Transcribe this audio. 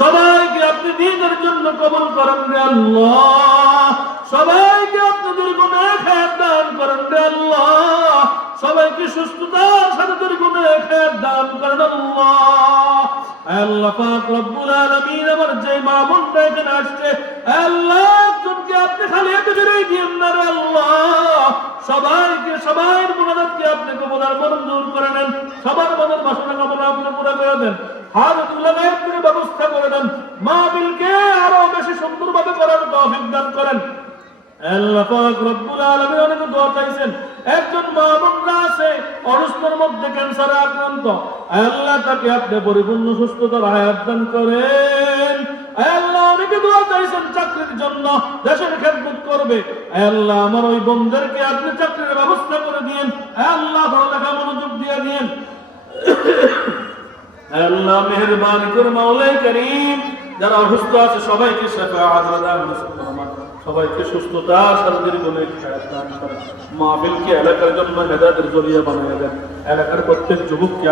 সবাইকে আপনি দ্বীনের জন্য কবুল করেন রে আল্লাহ। সবাইকে আপনি দীর্ঘমেয়াদী হায়াত দান করেন রে আল্লাহ। সবাইকে সুস্থতার সাথে দীর্ঘমেয়াদী হায়াত দান করেন আল্লাহ। আল্লাহ পাক রব্বুল আলামিন, আমার যে মা বোনরা এখানে আসছে আল্লাহ, তুমি আপনি খালি এত বেড়ে দিয়েন না রে আল্লাহ। সবাইকে, সবার মুনাজাতকে আপনি কবুল আর মঞ্জুর করে নেন। সবার মনের বাসনা কামনা আপনি পুরো করে দেন। হাজতুল্লাহ আপনি ব্যবস্থা করে দেন। মাহফিলকে আরো বেশি সুন্দরভাবে করার তৌফিক দান করেন। আল্লাহ পাক রব্বুল আলামিন অনেক দোয়া চাইছেন। একজন মা বোনরা আছে অসুস্থর মধ্যে, ক্যান্সারে আক্রান্ত, আল্লাহ তাকে আপনি পরিপূর্ণ সুস্থতার হায়াত দান করেন। আল্লাহ অনেকে দোয়া চাইছেন চাকরির জন্য, দেশের খেদমত করবে। আল্লাহ আমার ওই বোনদেরকে আপনি চাকরির ব্যবস্থা করে দিয়েন। আল্লাহ পড়ালেখা মনোযোগ দিয়ে দিয়েন। আল্লাহ মেহেরবানি করে মাওলাই করিম, যারা অসুস্থ আছে সবাইকে শাফাআত দান করুন, সবাইকে সুস্থতা শারীরিক অনেক হায়াত দান করেন। মাহফিলকে এলাকার জন্য হেদায়েতের জরিয়া বানিয়ে দেন। এলাকার প্রত্যেক যুবককে